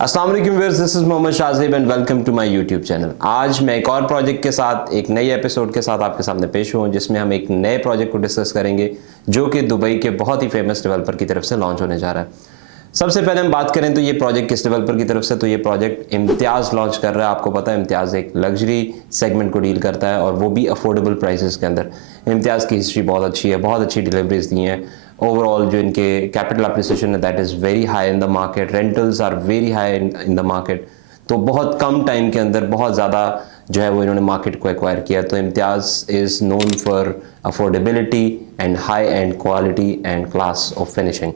अस्सलाम वालेकुम viewers, this is Mohammad Shahzeb and welcome to my YouTube channel. आज मैं एक और प्रोजेक्ट के साथ एक नई एपिसोड के साथ आपके सामने पेश हुआ हूं, जिसमें हम एक नए प्रोजेक्ट को डिस्कस करेंगे जो कि दुबई के बहुत ही फेमस डेवलपर की तरफ से लॉन्च होने जा रहा है। सबसे पहले हम बात करें तो ये प्रोजेक्ट किस डेवलपर की तरफ से, तो ये प्रोजेक्ट इम्तियाज़ लॉन्च कर रहा है। आपको पता है इम्तियाज़ एक लग्जरी सेगमेंट को डील करता है और वो भी अफोर्डेबल प्राइसेस के अंदर। इम्तियाज़ की हिस्ट्री बहुत अच्छी है, बहुत अच्छी डिलीवरीज दी हैं। ओवरऑल जो इनके कैपिटल एप्रिसिएशन है that is very high in the market, rentals are very high in the market. तो बहुत कम टाइम के अंदर बहुत ज़्यादा जो है वो इन्होंने मार्केट को एक्वायर किया। तो Imtiaz is known for affordability and high end quality and class of finishing.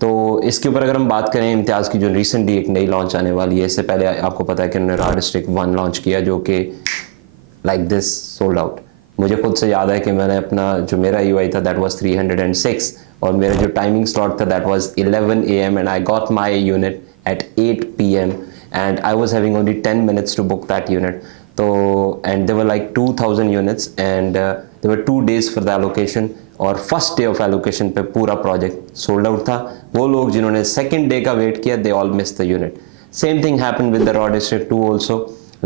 तो इसके ऊपर अगर हम बात करें इम्तियाज़ की जो रिसेंटली एक नई लॉन्च आने वाली है, इससे पहले आपको पता है कि उन्होंने रॉ डिस्ट्रिक्ट 1 लॉन्च किया जो कि लाइक दिस सोल्ड आउट। मुझे खुद से याद है कि मैंने अपना जो मेरा यूआई था दैट वाज 306 और मेरा जो टाइमिंग स्लॉट था that was 11 AM and I got my unit at 8 PM and I was having only 10 minutes to book that unit. तो and there were like 2000 units and there were 2 days for the allocation और first day of allocation पे पूरा project sold out था। वो लोग जिन्होंने second day का wait किया they all miss the unit. Same thing happened with the raw district 2 also,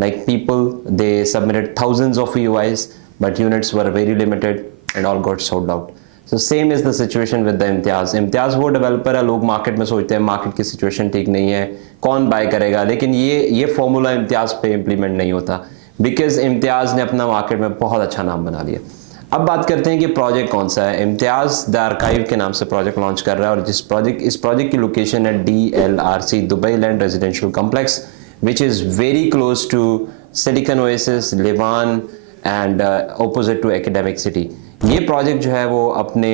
like people they submitted thousands of UIs but units were very limited and all got sold out. So same is the situation with the इम्तियाज़ वो developer है, लोग market में सोचते हैं market की situation ठीक नहीं है, कौन बाय करेगा, लेकिन ये फॉर्मूला इम्तियाज़ पे इम्प्लीमेंट नहीं होता बिकॉज इम्तियाज़ ने अपना मार्केट में बहुत अच्छा नाम बना लिया। अब बात करते हैं कि प्रोजेक्ट कौन सा है। इम्तियाज़ द आर्काइव के नाम से प्रोजेक्ट लॉन्च कर रहा है और इस प्रोजेक्ट की लोकेशन है DLRC Dubai land residential complex which is very close to Silicon Oasis, Levan and opposite to Academic City। ये प्रोजेक्ट जो है वो अपने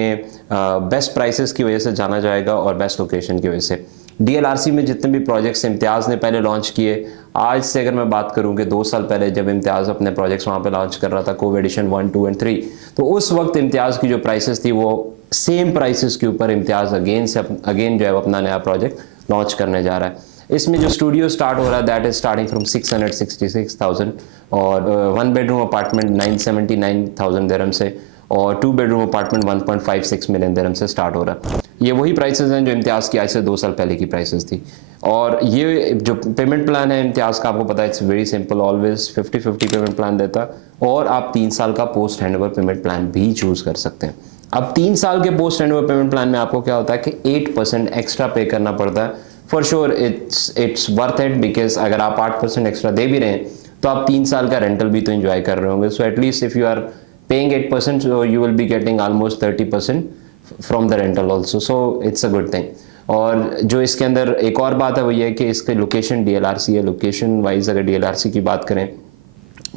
बेस्ट प्राइसेस की वजह से जाना जाएगा और बेस्ट लोकेशन की वजह से। DLRC में जितने भी प्रोजेक्ट्स इम्तियाज़ ने पहले लॉन्च किए, आज से अगर मैं बात करूँ कि 2 साल पहले जब इम्तियाज़ अपने प्रोजेक्ट्स वहाँ पे लॉन्च कर रहा था कोव एडिशन 1, 2 and 3, तो उस वक्त इम्तियाज़ की जो प्राइसेस थी वो सेम प्राइसेस के ऊपर इम्तियाज़ अगेन जो है अपना नया प्रोजेक्ट लॉन्च करने जा रहा है। इसमें जो स्टूडियो स्टार्ट हो रहा है दैट इज स्टार्टिंग फ्रॉम 666,000 और 1 bedroom अपार्टमेंट 979,000 दिरहम से और 2 bedroom अपार्टमेंट 1.56 million दिरहम से स्टार्ट हो रहा है। ये वही प्राइसेस हैं जो इम्तियाज़ की आज से 2 साल पहले की प्राइसेस थी। और ये जो पेमेंट प्लान है इम्तियाज़ का, आपको पता है it's very simple, always 50-50 payment plan देता और आप 3 साल का पोस्ट हैंडओवर पेमेंट प्लान भी चूज़ कर सकते हैं। अब 3 साल के पोस्ट हैंडओवर पेमेंट प्लान में आपको क्या होता है कि 8% एक्स्ट्रा पे करना पड़ता है। For sure it's worth it because अगर आप 8% एक्स्ट्रा दे भी रहे हैं तो आप 3 साल का रेंटल भी तो एंजॉय कर रहे होंगे। So at least if you are paying 8% you will be getting almost 30% from the rental also, so it's a good thing. और जो इसके अंदर एक और बात है वो ये है कि इसकी लोकेशन DLRC है। लोकेशन वाइज अगर DLRC की बात करें,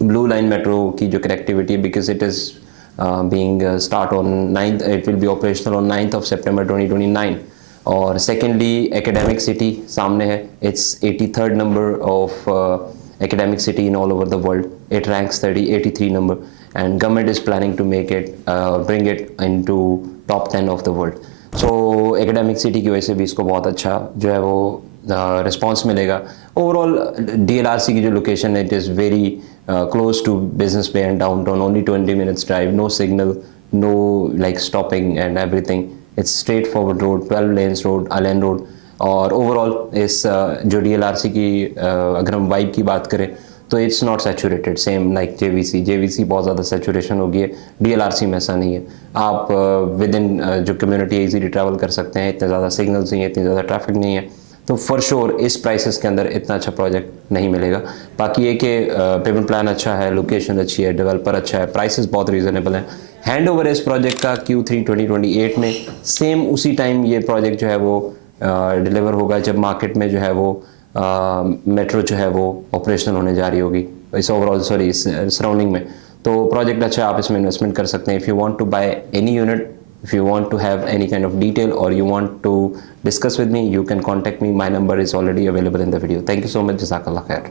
ब्लू लाइन मेट्रो की जो कनेक्टिविटी है because it is being start on 9th, it will be operational on 9th of September 2029। और सेकेंडली एकेडमिक सिटी सामने है, it's 83rd number of academic city in all over the world, it ranks 83 number and government is planning to make it bring it into top 10 of the world. So academic city की वजह से भी इसको बहुत अच्छा जो है वो रिस्पॉन्स मिलेगा। ओवरऑल DLRC की जो लोकेशन है it is very close to Business Bay and downtown, only 20 minutes drive, no signal, no like stopping and everything, it's straight forward road, 12 lanes road, Al Ain road. और overall इस जो DLRC की अगर हम vibe की बात करें तो it's not saturated same like JVC बहुत ज़्यादा सैचुरेशन हो गई है, DLRC में ऐसा नहीं है। आप विद इन जो कम्युनिटी ईजीली ट्रैवल कर सकते हैं, इतने ज़्यादा सिग्नल्स नहीं है, इतनी ज़्यादा ट्रैफिक नहीं है। तो फॉर श्योर इस प्राइसेस के अंदर इतना अच्छा प्रोजेक्ट नहीं मिलेगा। बाकी ये कि पेमेंट प्लान अच्छा है, लोकेशन अच्छी है, डेवलपर अच्छा है, प्राइसेस बहुत रीज़नेबल हैं। हैंड ओवर इस प्रोजेक्ट का Q3 2028 में, सेम उसी टाइम ये प्रोजेक्ट जो है वो डिलीवर होगा जब मार्केट में जो है वो मेट्रो जो है वो ऑपरेशनल होने जा रही होगी इस ओवरऑल इस सराउंडिंग में। तो प्रोजेक्ट अच्छा, आप इसमें इन्वेस्टमेंट कर सकते हैं। If you want to buy any unit, if you want to have any kind of detail or you want to discuss with me, you can contact me. My number is already available in the video. Thank you so much. Jazakallah khair.